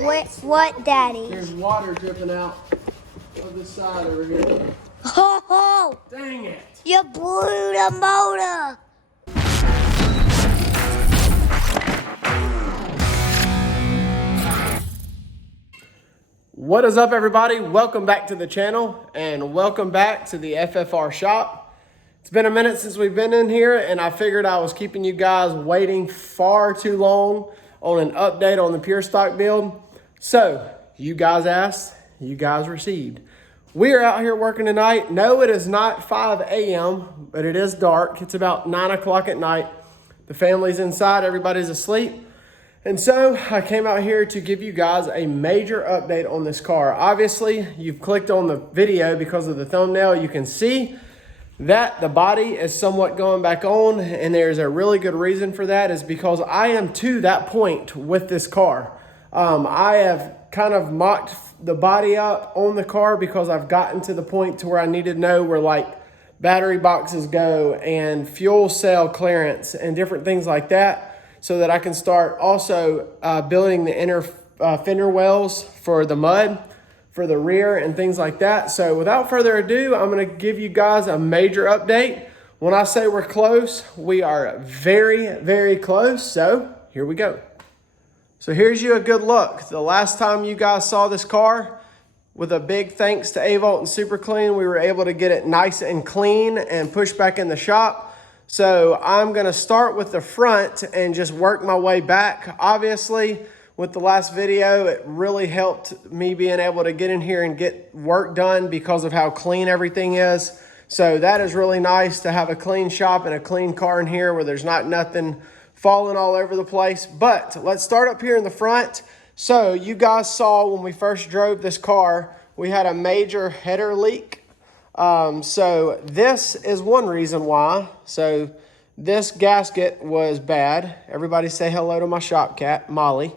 What, Daddy? There's water dripping out of the side over here. Oh, Dang it. you blew the motor. What is up, everybody? Welcome back to the channel and welcome back to the FFR shop. It's been a minute since we've been in here and I figured I was keeping you guys waiting far too long on an update on the pure stock build. So you guys asked, you guys received. We are out here working tonight. No, it is not 5 a.m., but it is dark. It's about 9 o'clock at night. The family's inside, everybody's asleep. And so I came out here to give you guys a major update on this car. Obviously, you've clicked on the video because of the thumbnail. You can see that the body is somewhat going back on, and there's a really good reason for that is because I am to that point with this car. I have kind of mocked the body up on the car because I've gotten to the point to where I need to know where like battery boxes go and fuel cell clearance and different things like that, so that I can start also building the inner fender wells for the mud, for the rear and things like that. So without further ado, I'm gonna give you guys a major update. When I say we're close, we are very, very close. So here we go. So here's you a good look. The last time you guys saw this car, with a big thanks to Avolt and Super Clean, we were able to get it nice and clean and push back in the shop. So I'm gonna start with the front and just work my way back. Obviously, with the last video, it really helped me being able to get in here and get work done because of how clean everything is. So that is really nice to have a clean shop and a clean car in here where there's not nothing falling all over the place. But let's start up here in the front. So you guys saw when we first drove this car, we had a major header leak. So this is one reason why. So this gasket was bad. Everybody say hello to my shop cat, Molly.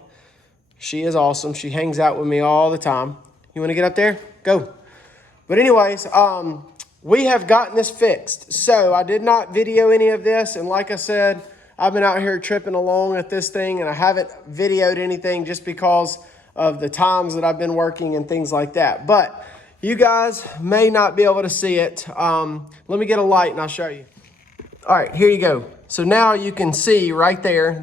She is awesome. She hangs out with me all the time. You want to get up there? Go. But anyways, we have gotten this fixed. So I did not video any of this. And like I said, I've been out here tripping along at this thing and I haven't videoed anything just because of the times that I've been working and things like that. But you guys may not be able to see it. Let me get a light and I'll show you. All right, here you go. So now you can see right there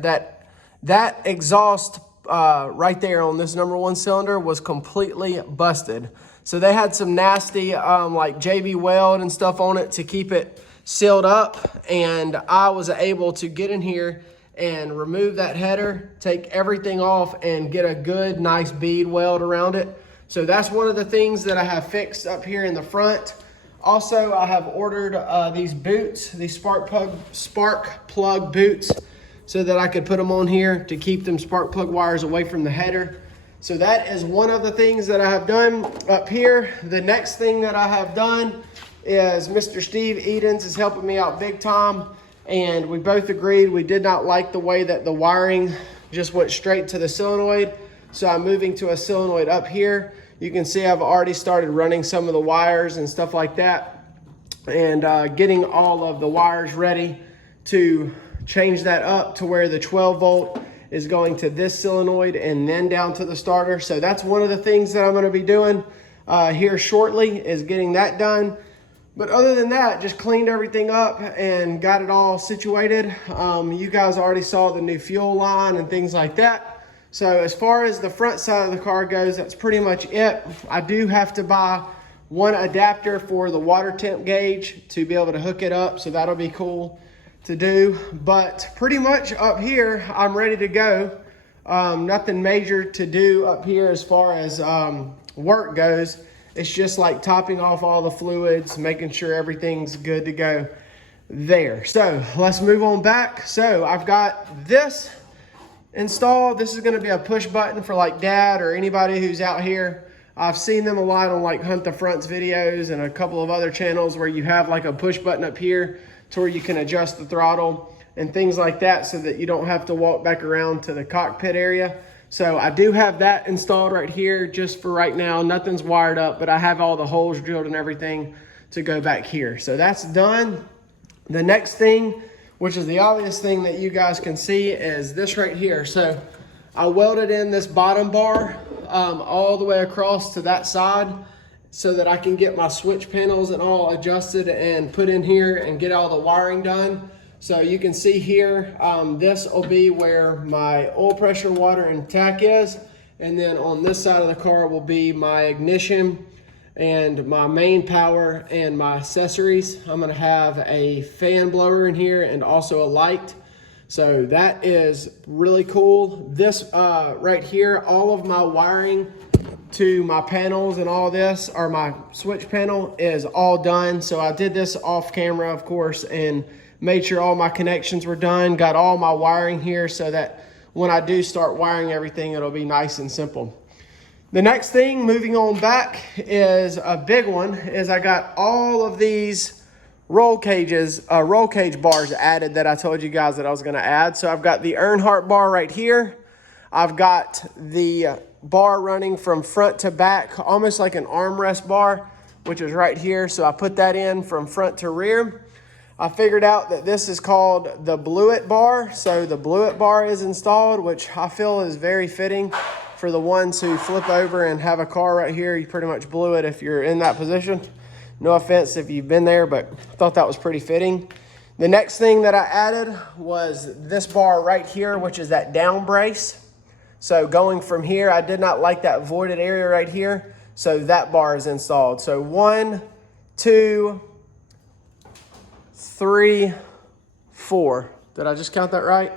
that exhaust right there on this number one cylinder was completely busted. So they had some nasty like JB weld and stuff on it to keep it sealed up. And I was able to get in here and remove that header, take everything off and get a good, nice bead weld around it. So that's one of the things that I have fixed up here in the front. Also, I have ordered these boots, these spark plug boots, so that I could put them on here to keep them spark plug wires away from the header. So that is one of the things that I have done up here. The next thing that I have done is Mr. Steve Edens is helping me out big time. And we both agreed we did not like the way that the wiring just went straight to the solenoid. So I'm moving to a solenoid up here. You can see I've already started running some of the wires and stuff like that and getting all of the wires ready to change that up to where the 12 volt is going to this solenoid and then down to the starter. So that's one of the things that I'm going to be doing here shortly, is getting that done. But other than that, just cleaned everything up and got it all situated. You guys already saw the new fuel line and things like that. So as far as the front side of the car goes, that's pretty much it. I do have to buy one adapter for the water temp gauge to be able to hook it up. So that'll be cool to do. But pretty much up here, I'm ready to go. Nothing major to do up here as far as work goes. It's just like topping off all the fluids, making sure everything's good to go there. So let's move on back. So I've got this installed. This is going to be a push button for like dad or anybody who's out here. I've seen them a lot on like Hunt the Fronts videos and a couple of other channels where you have like a push button up here to where you can adjust the throttle and things like that so that you don't have to walk back around to the cockpit area. So I do have that installed right here just for right now. Nothing's wired up, but I have all the holes drilled and everything to go back here. So that's done. The next thing, which is the obvious thing that you guys can see, is this right here. So I welded in this bottom bar all the way across to that side so that I can get my switch panels and all adjusted and put in here and get all the wiring done. So you can see here, this will be where my oil pressure, water, and tach is. And then on this side of the car will be my ignition and my main power and my accessories. I'm gonna have a fan blower in here and also a light. So that is really cool. This right here, all of my wiring to my panels and all this, or my switch panel, is all done. So I did this off camera, of course, and made sure all my connections were done. Got all my wiring here so that when I do start wiring everything, it'll be nice and simple. The next thing, moving on back, is a big one, is I got all of these roll cage bars added that I told you guys that I was gonna add. So I've got the Earnhardt bar right here. I've got the bar running from front to back, almost like an armrest bar, which is right here. So I put that in from front to rear. I figured out that this is called the Blewett bar. So the Blewett bar is installed, which I feel is very fitting for the ones who flip over and have a car right here. You pretty much blew it if you're in that position. No offense if you've been there, but I thought that was pretty fitting. The next thing that I added was this bar right here, which is that down brace. So going from here, I did not like that voided area right here. So that bar is installed. So 1, 2, 3, 4. Did I just count that right?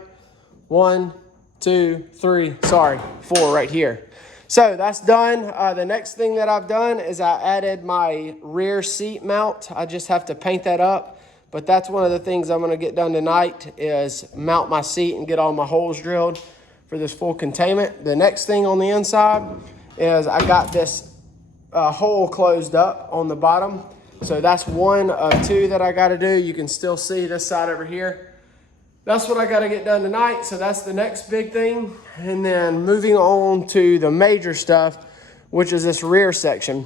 1, 2, 3, sorry, 4 right here. So that's done. The next thing that I've done is I added my rear seat mount. I just have to paint that up, but that's one of the things I'm gonna get done tonight, is mount my seat and get all my holes drilled for this full containment. The next thing on the inside is I got this hole closed up on the bottom. So that's one of two that I gotta do. You can still see this side over here. That's what I gotta get done tonight. So that's the next big thing. And then moving on to the major stuff, which is this rear section.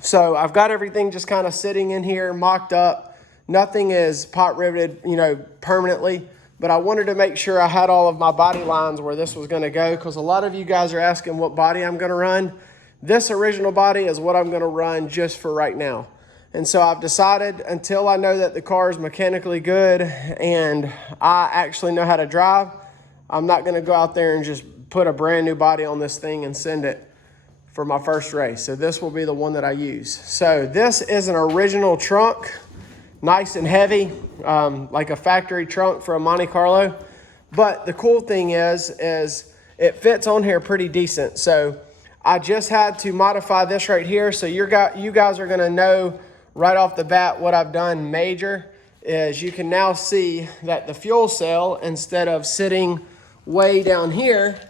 So I've got everything just kind of sitting in here, mocked up. Nothing is pot riveted, permanently, but I wanted to make sure I had all of my body lines where this was gonna go, because a lot of you guys are asking what body I'm gonna run. This original body is what I'm gonna run just for right now. And so I've decided, until I know that the car is mechanically good and I actually know how to drive, I'm not gonna go out there and just put a brand new body on this thing and send it for my first race. So this will be the one that I use. So this is an original trunk, nice and heavy, like a factory trunk for a Monte Carlo. But the cool thing is it fits on here pretty decent. So I just had to modify this right here. So you guys are gonna know right off the bat what I've done major is you can now see that the fuel cell, instead of sitting way down here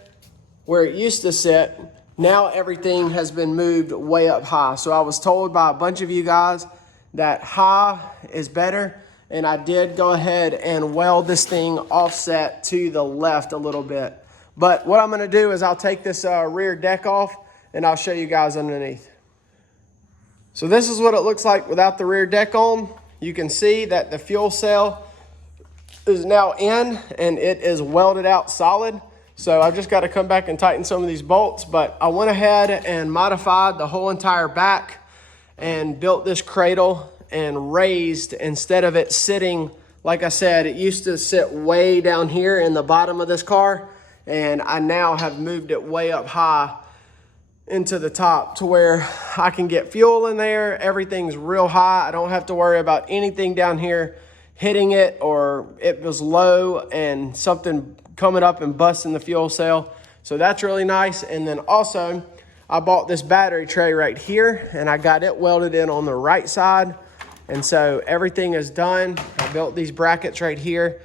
where it used to sit, now everything has been moved way up high. So I was told by a bunch of you guys that high is better, and I did go ahead and weld this thing offset to the left a little bit. But what I'm gonna do is I'll take this rear deck off and I'll show you guys underneath. So this is what it looks like without the rear deck on. You can see that the fuel cell is now in and it is welded out solid. So I've just got to come back and tighten some of these bolts, but I went ahead and modified the whole entire back and built this cradle and raised, instead of it sitting, like I said, it used to sit way down here in the bottom of this car, and I now have moved it way up high into the top to where I can get fuel in there. Everything's real high. I don't have to worry about anything down here hitting it, or it was low and something coming up and busting the fuel cell. So that's really nice. And then also I bought this battery tray right here and I got it welded in on the right side. And so everything is done. I built these brackets right here,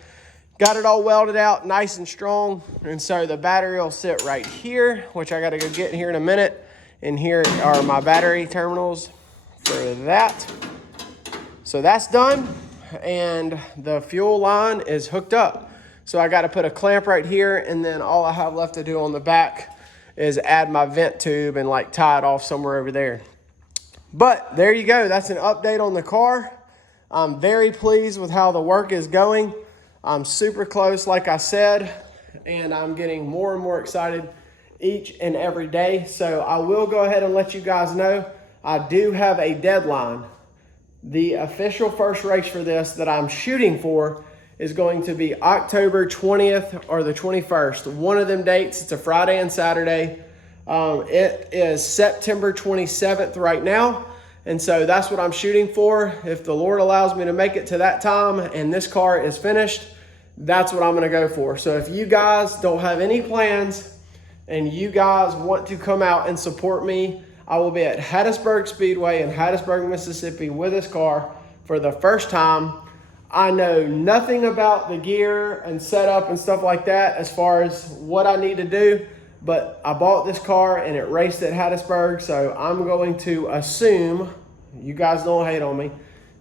got it all welded out nice and strong. And so the battery will sit right here, which I got to go get in here in a minute. And here are my battery terminals for that. So that's done. And the fuel line is hooked up. So I got to put a clamp right here, and then all I have left to do on the back is add my vent tube and like tie it off somewhere over there. But there you go. That's an update on the car. I'm very pleased with how the work is going. I'm super close, like I said, and I'm getting more and more excited each and every day. So I will go ahead and let you guys know I do have a deadline. The official first race for this that I'm shooting for is going to be October 20th or the 21st. One of them dates, it's a Friday and Saturday. It is September 27th right now. And so that's what I'm shooting for. If the Lord allows me to make it to that time and this car is finished, that's what I'm gonna go for. So if you guys don't have any plans and you guys want to come out and support me, I will be at Hattiesburg Speedway in Hattiesburg, Mississippi with this car for the first time. I know nothing about the gear and setup and stuff like that as far as what I need to do, but I bought this car and it raced at Hattiesburg, so I'm going to assume, you guys don't hate on me,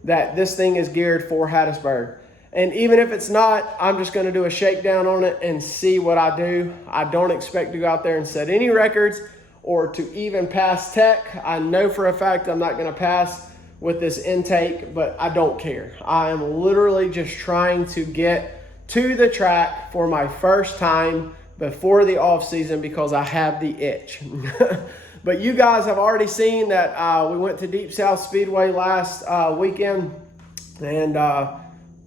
that this thing is geared for Hattiesburg. And even if it's not, I'm just gonna do a shakedown on it and see what I do. I don't expect to go out there and set any records or to even pass tech. I know for a fact I'm not gonna pass with this intake, but I don't care. I am literally just trying to get to the track for my first time before the off season because I have the itch. But you guys have already seen that we went to Deep South Speedway last weekend, and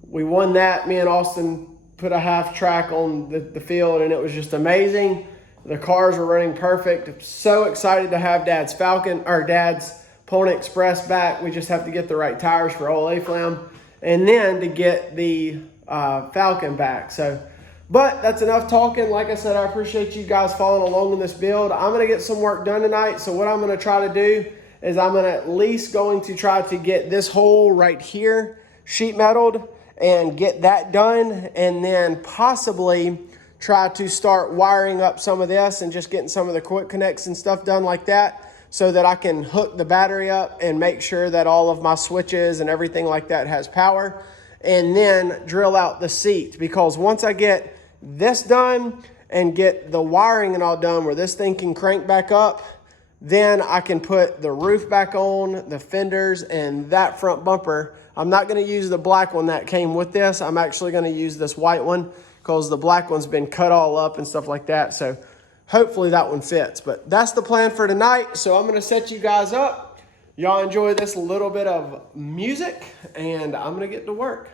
we won that. Me and Austin put a half track on the field, and it was just amazing. The cars were running perfect. I'm so excited to have Dad's Pony Express back. We just have to get the right tires for old A-Flam, and then to get the Falcon back. But that's enough talking. Like I said, I appreciate you guys following along in this build. I'm gonna get some work done tonight. So what I'm gonna try to do is I'm gonna at least going to try to get this hole right here sheet metaled and get that done, and then possibly try to start wiring up some of this and just getting some of the quick connects and stuff done like that, so that I can hook the battery up and make sure that all of my switches and everything like that has power, and then drill out the seat. Because once I get this done and get the wiring and all done where this thing can crank back up, then I can put the roof back on, the fenders, and that front bumper. I'm not gonna use the black one that came with this. I'm actually gonna use this white one because the black one's been cut all up and stuff like that. So hopefully that one fits, but that's the plan for tonight. So I'm gonna set you guys up. Y'all enjoy this little bit of music, and I'm gonna get to work.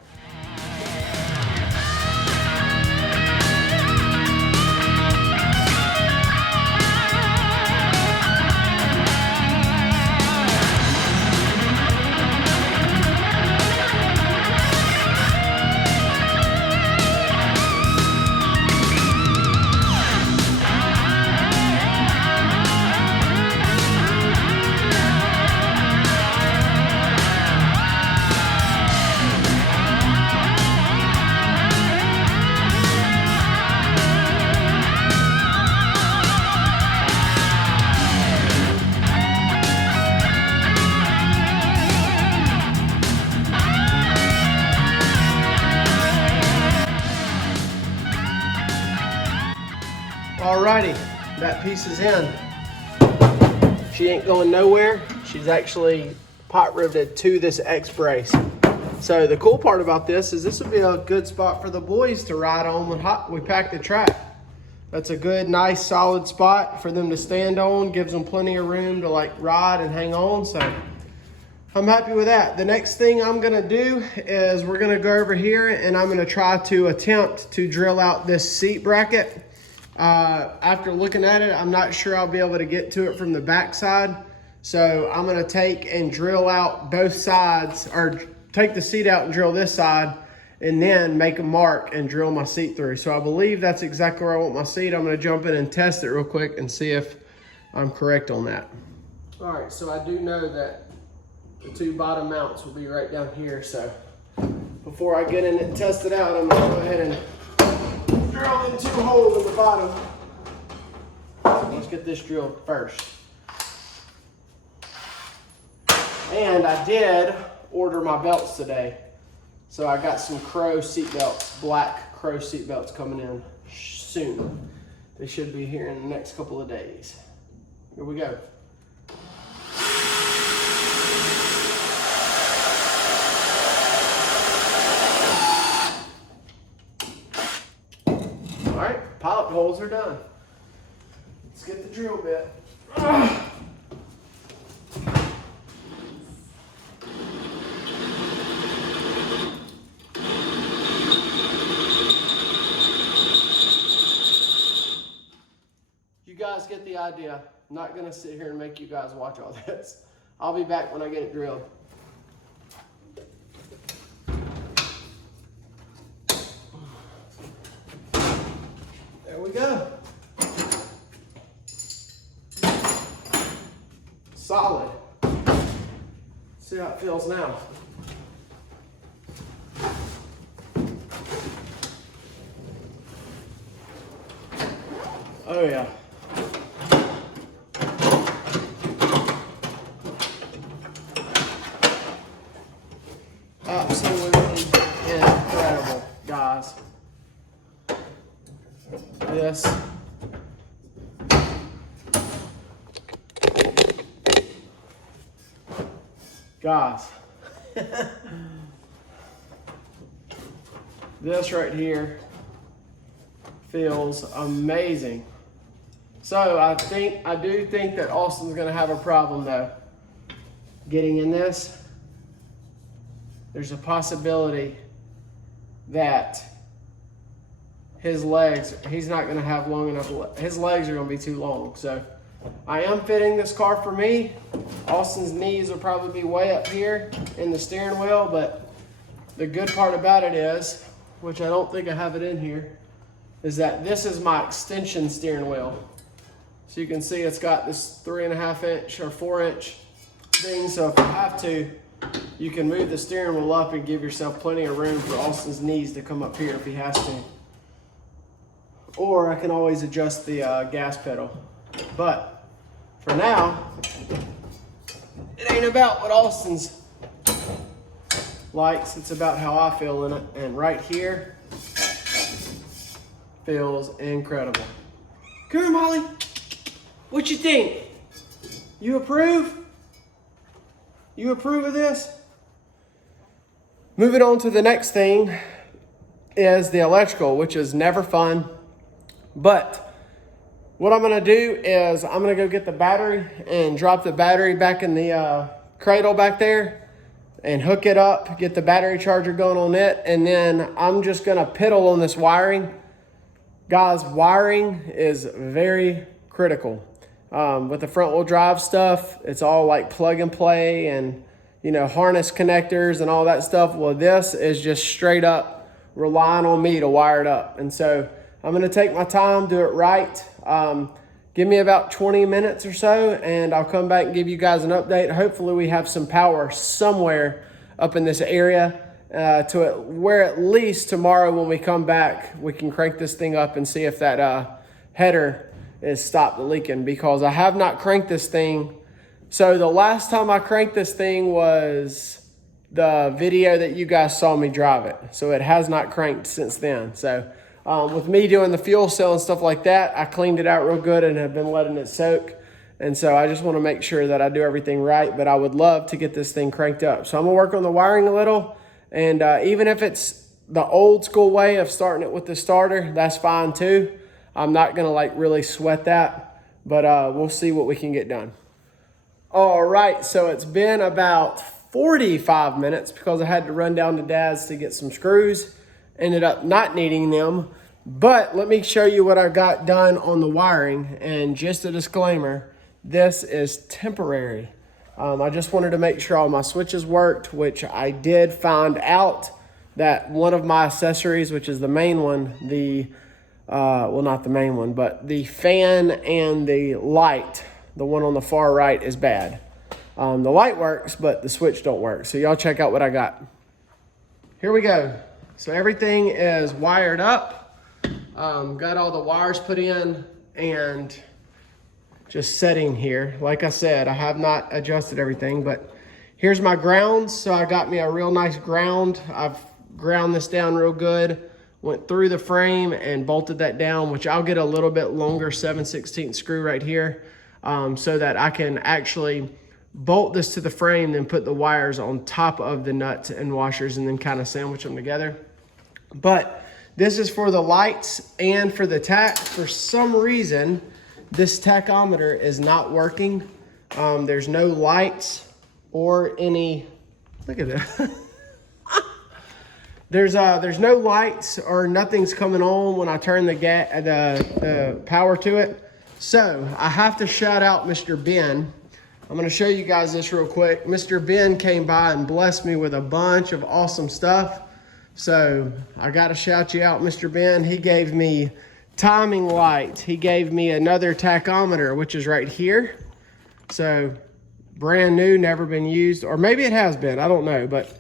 Alrighty, that piece is in. She ain't going nowhere. She's actually pot riveted to this X brace. So the cool part about this is this would be a good spot for the boys to ride on when we pack the track. That's a good, nice, solid spot for them to stand on. Gives them plenty of room to like ride and hang on. So I'm happy with that. The next thing I'm gonna do is we're gonna go over here and I'm gonna try to attempt to drill out this seat bracket. After looking at it, I'm not sure I'll be able to get to it from the back side. So I'm gonna take and drill out both sides, or take the seat out and drill this side, and then make a mark and drill my seat through. So I believe that's exactly where I want my seat. I'm gonna jump in and test it real quick and see if I'm correct on that. All right, so I do know that the two bottom mounts will be right down here. So before I get in and test it out, I'm gonna go ahead and drill in two holes in the bottom. Let's get this drilled first. And I did order my belts today. So I got some Crow seat belts, black Crow seat belts coming in soon. They should be here in the next couple of days. Here we go. All right, pilot holes are done. Let's get the drill bit. You guys get the idea. I'm not gonna sit here and make you guys watch all this. I'll be back when I get it drilled. There we go. Solid. See how it feels now. Oh yeah. Absolutely incredible, guys. This guys, this right here feels amazing. So I do think that Austin's gonna have a problem though. Getting in this, there's a possibility that his legs, he's not gonna have long enough, his legs are gonna be too long. So I am fitting this car for me. Austin's knees will probably be way up here in the steering wheel, but the good part about it is, which I don't think I have it in here, is that this is my extension steering wheel. So you can see it's got this 3.5 inch or 4 inch thing. So if you have to, you can move the steering wheel up and give yourself plenty of room for Austin's knees to come up here if he has to. Or I can always adjust the gas pedal. But for now, it ain't about what Austin's likes, it's about how I feel in it. And right here, feels incredible. Come here, Molly. What you think? You approve? You approve of this? Moving on to the next thing is the electrical, which is never fun. But what I'm gonna do is I'm gonna go get the battery and drop the battery back in the cradle back there and hook it up, get the battery charger going on it, and then I'm just gonna piddle on this wiring. Guys, wiring is very critical. With the front wheel drive stuff, it's all like plug and play and, you know, harness connectors and all that stuff. Well, this is just straight up relying on me to wire it up. And so I'm gonna take my time, do it right. Give me about 20 minutes or so and I'll come back and give you guys an update. Hopefully we have some power somewhere up in this area where at least tomorrow when we come back, we can crank this thing up and see if that header is stopped leaking, because I have not cranked this thing. So the last time I cranked this thing was the video that you guys saw me drive it. So it has not cranked since then. So with me doing the fuel cell and stuff like that, I cleaned it out real good and have been letting it soak. And so I just want to make sure that I do everything right, but I would love to get this thing cranked up. So I'm gonna work on the wiring a little, and even if it's the old school way of starting it with the starter, that's fine too. I'm not gonna like really sweat that, but we'll see what we can get done. All right, so it's been about 45 minutes because I had to run down to Dad's to get some screws. Ended up not needing them, but let me show you what I got done on the wiring. And just a disclaimer, this is temporary. I just wanted to make sure all my switches worked, which I did find out that one of my accessories, which is the main one, well, not the main one, but the fan and the light, the one on the far right, is bad. The light works, but the switch don't work. So y'all check out what I got. Here we go. So everything is wired up. Got all the wires put in and just setting here. Like I said, I have not adjusted everything, but here's my grounds. So I got me a real nice ground. I've ground this down real good. Went through the frame and bolted that down, which I'll get a little bit longer 7/16 screw right here so that I can actually bolt this to the frame, then put the wires on top of the nuts and washers and then kind of sandwich them together. But this is for the lights and for the tack. For some reason, this tachometer is not working. There's no lights or any, look at that. There's no lights or nothing's coming on when I turn the power to it. So I have to shout out Mr. Ben. I'm gonna show you guys this real quick. Mr. Ben came by and blessed me with a bunch of awesome stuff. So I gotta shout you out, Mr. Ben. He gave me timing lights. He gave me another tachometer, which is right here. So brand new, never been used, or maybe it has been, I don't know, but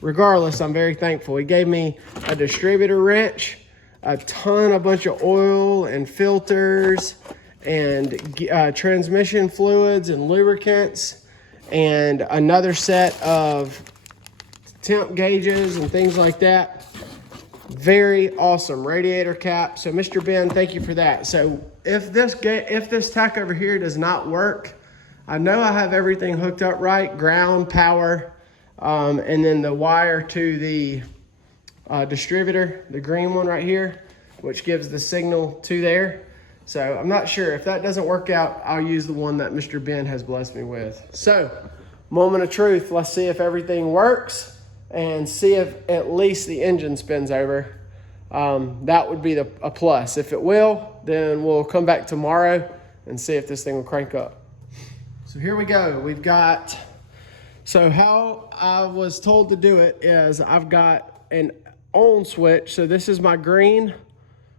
regardless, I'm very thankful. He gave me a distributor wrench, a bunch of oil and filters and transmission fluids and lubricants, and another set of temp gauges and things like that. Very awesome radiator cap. So Mr. Ben, thank you for that. So if this tach over here does not work, I know I have everything hooked up right, ground, power, and then the wire to the distributor, the green one right here, which gives the signal to there. So I'm not sure. If that doesn't work out, I'll use the one that Mr. Ben has blessed me with. So, moment of truth. Let's see if everything works and see if at least the engine spins over. That would be a plus. If it will, then we'll come back tomorrow and see if this thing will crank up. So here we go. We've got, so how I was told to do it is I've got an on switch. So this is my green,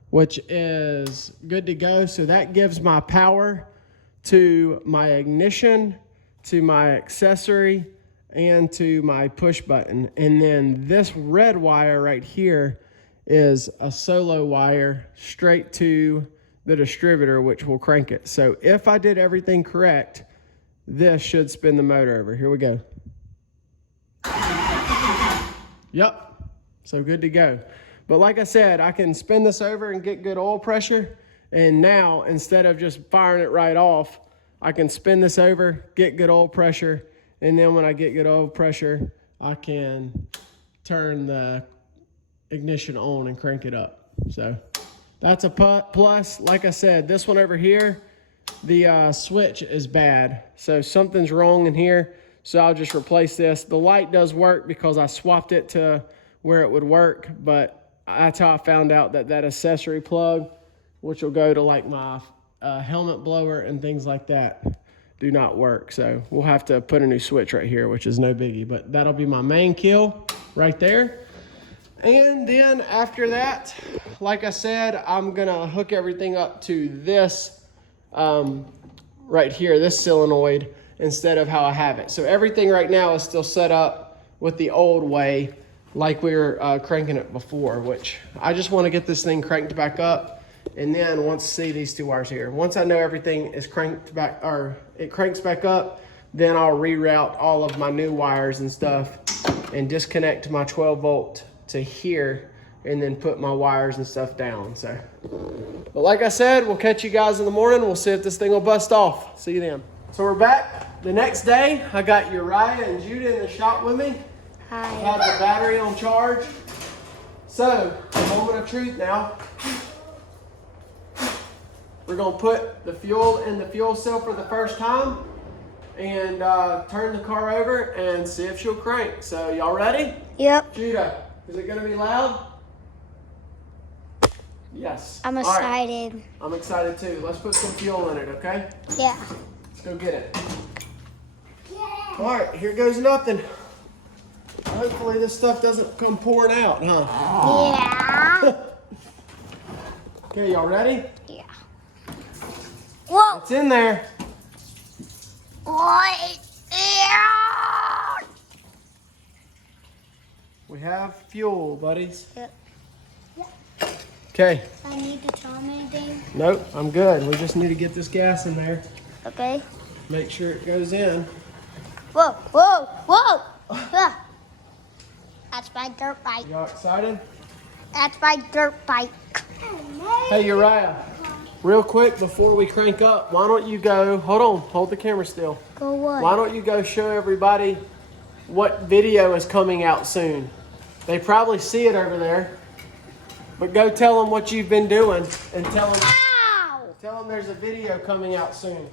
which is good to go. So that gives my power to my ignition, to my accessory, and to my push button. And then this red wire right here is a solo wire straight to the distributor, which will crank it. So if I did everything correct, this should spin the motor over. Here we go. Yep, so good to go. But like I said, I can spin this over and get good oil pressure. And now, instead of just firing it right off, I can spin this over, get good oil pressure. And then when I get good oil pressure, I can turn the ignition on and crank it up. So that's a plus. Like I said, this one over here, the switch is bad. So something's wrong in here. So I'll just replace this. The light does work because I swapped it to where it would work, but that's how I found out that accessory plug, which will go to like my helmet blower and things like that, do not work. So we'll have to put a new switch right here, which is no biggie, but that'll be my main kill right there. And then after that, like I said, I'm gonna hook everything up to this right here, this solenoid, instead of how I have it. So everything right now is still set up with the old way, like we were cranking it before, which I just want to get this thing cranked back up. And then once, see these two wires here, once I know everything is cranked back, or it cranks back up, then I'll reroute all of my new wires and stuff and disconnect my 12 volt to here, and then put my wires and stuff down. So, but like I said, we'll catch you guys in the morning. We'll see if this thing will bust off. See you then. So we're back the next day. I got Uriah and Judah in the shop with me. Hi. Got the battery on charge. So, moment of truth now. We're gonna put the fuel in the fuel cell for the first time and turn the car over and see if she'll crank. So y'all ready? Yep. Judah, is it gonna be loud? Yes. I'm All right. excited. I'm excited too. Let's put some fuel in it, okay? Yeah. Let's go get it. All right, here goes nothing. Hopefully this stuff doesn't come pouring out, huh? Yeah. Okay, y'all ready? Yeah. Whoa. It's in there. What? Yeah. We have fuel, buddies. Yep. Okay. I need to tell me anything. Nope, I'm good. We just need to get this gas in there. Okay. Make sure it goes in. Whoa, whoa, whoa. Ah. That's my dirt bike. Y'all excited? That's my dirt bike. Hey, Uriah. Real quick, before we crank up, why don't you go, hold the camera still. Go what? Why don't you go show everybody what video is coming out soon? They probably see it over there, but go tell them what you've been doing and tell them Tell them there's a video coming out soon.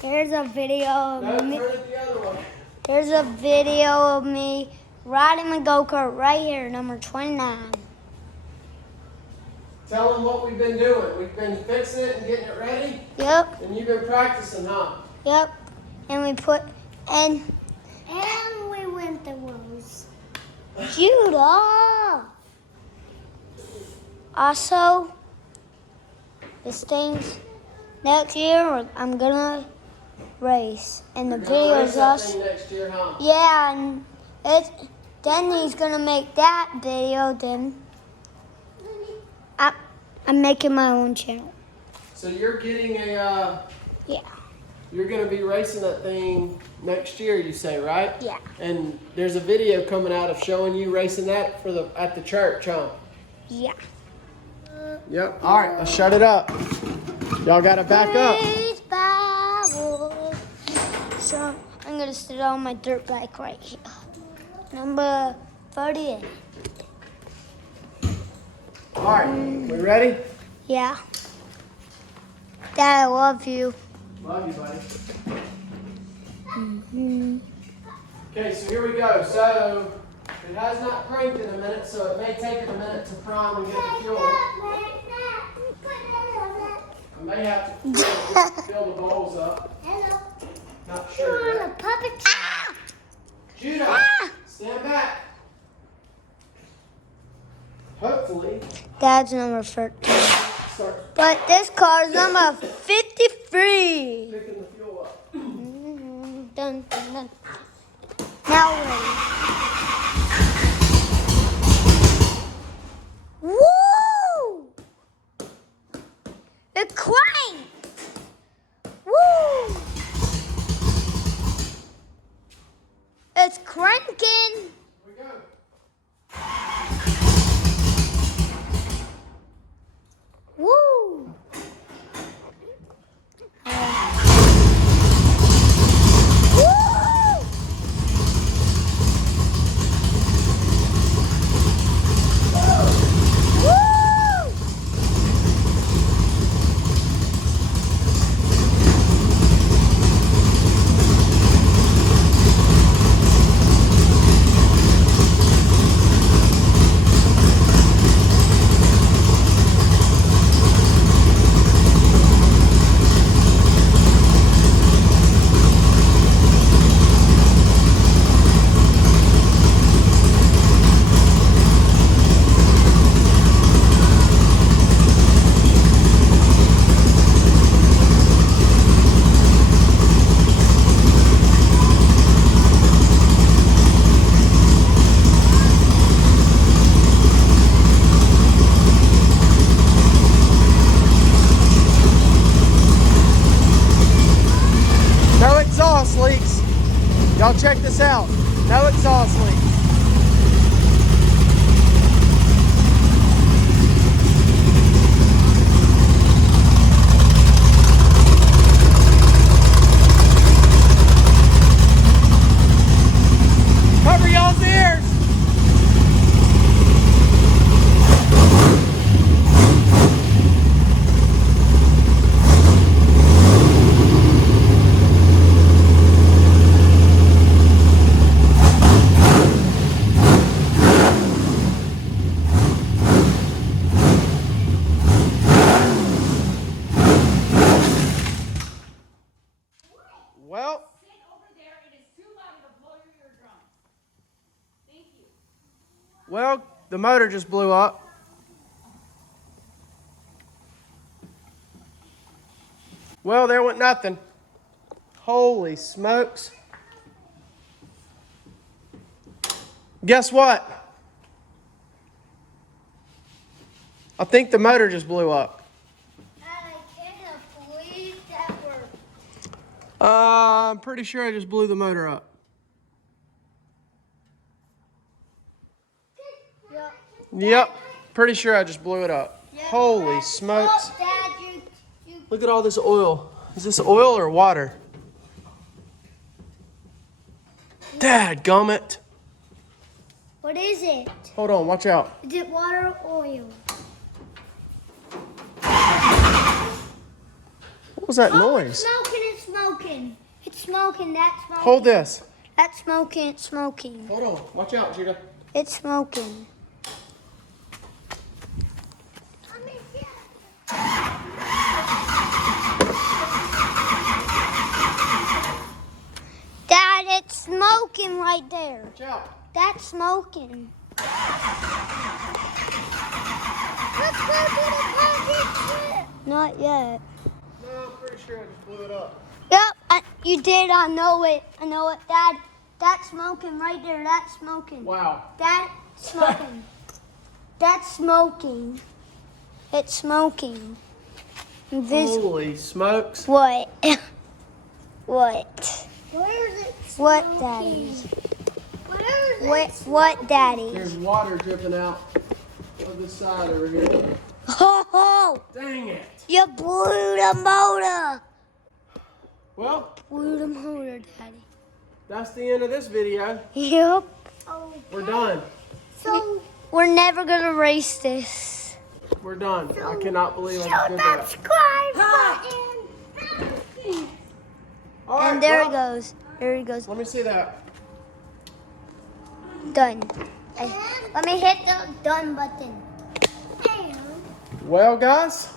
There's a video of No, me. turn it the other way. There's a video of me riding my go-kart right here, number 29. Tell them what we've been doing. We've been fixing it and getting it ready. Yep, And you've been practicing, huh? yep. And we put and we went the rows. Judah. Also, this thing's next year I'm gonna race, and the video is us. Next year, huh? Yeah, and then he's gonna make that video. Then I'm making my own channel. So you're getting a. Yeah. You're gonna be racing that thing next year, you say, right? Yeah. And there's a video coming out of showing you racing that at the church, huh? Yeah. Yep. All right, let's shut it up. Y'all gotta back up. Praise Bible. So I'm gonna sit on my dirt bike right here. Number 38. All right, we ready? Yeah. Dad, I love you. Love you, buddy. Okay, so here we go. So it has not cranked in a minute, so it may take it a minute to prime and get the fuel. I may have to fill the bowls up. Hello. Not sure yet. Puppet. Judah, stand back. Hopefully, Dad's number 13. start But this car is number 53. picking the fuel up. Dun, dun, dun. Now ready. Woo! It cranked! Woo! It's cranking! Here we go. Woo! Woo! Woo! No exhaust leaks. Y'all check this out. No exhaust leaks. Cover y'all's ears. Well, well, the motor just blew up. Well, there went nothing. Holy smokes. Guess what? I think the motor just blew up. I can't believe that word. I'm pretty sure I just blew the motor up. Yep, pretty sure I just blew it up. Holy smokes. Oh, Dad, you Look at all this oil. Is this oil or water? Dadgummit. What is it? Hold on, watch out. Is it water or oil? What was that noise? Smoking, it's smoking. It's smoking, that's smoking. Hold this. That's smoking, it's smoking. Hold on. Watch out, Judah. It's smoking. Dad, it's smoking right there. Watch out. That's smoking. Let's go to the party trip. Not yet. No, I'm pretty sure I just blew it up. Yep, you did. I know it. I know it, Dad. That's smoking right there. That's smoking. Wow. That's smoking. That's smoking. It's smoking. Holy smokes. What? What? Where is it? What, Daddy? Where is it? What, Daddy? There's water dripping out of the side over here. Oh, Dang it. you blew the motor. Well, Blew the motor, Daddy. that's the end of this video. Yep. Oh, We're done. so We're never gonna race this. We're done. I cannot believe I show just did that that. subscribe button. All right, And there well, he goes. There he goes. Let me see that. Done. Hey, let me hit the done button. Well, guys,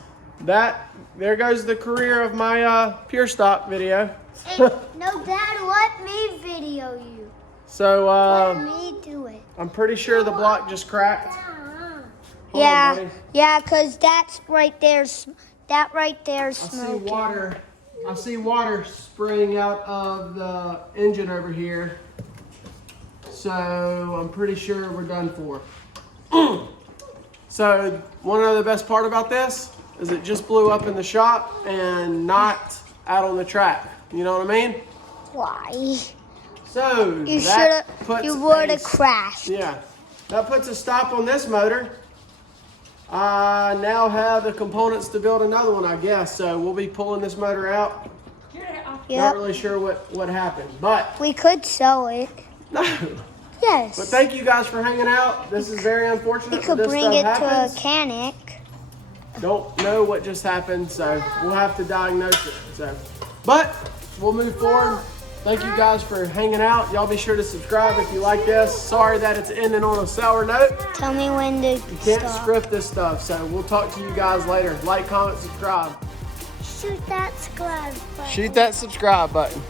there goes the career of my pure stock video. Hey, no, Dad, let me video you. So Let me do it. I'm pretty sure the block just cracked. Hold on, Yeah, buddy. yeah, cause that's right there. That right there's I see smoking. water. I see water spraying out of the engine over here. So I'm pretty sure we're done for. So one of the best part about this is it just blew up in the shop and not out on the track. You know what I mean? Why? So You that should have. puts You would a- have crashed. Yeah, that puts a stop on this motor. I now have the components to build another one, I guess. So we'll be pulling this motor out. Not Yep. really sure what happened, but We could sell it. no. Yes. But thank you guys for hanging out. This is very unfortunate. We could that this bring stuff it to a happens. mechanic. Don't know what just happened, so we'll have to diagnose it. So, but we'll move forward. Thank you guys for hanging out. Y'all be sure to subscribe if you like this. Sorry that it's ending on a sour note. Tell me when to Can't stop. script this stuff, so we'll talk to you guys later. Like, comment, subscribe. Shoot that subscribe button. Shoot that subscribe button.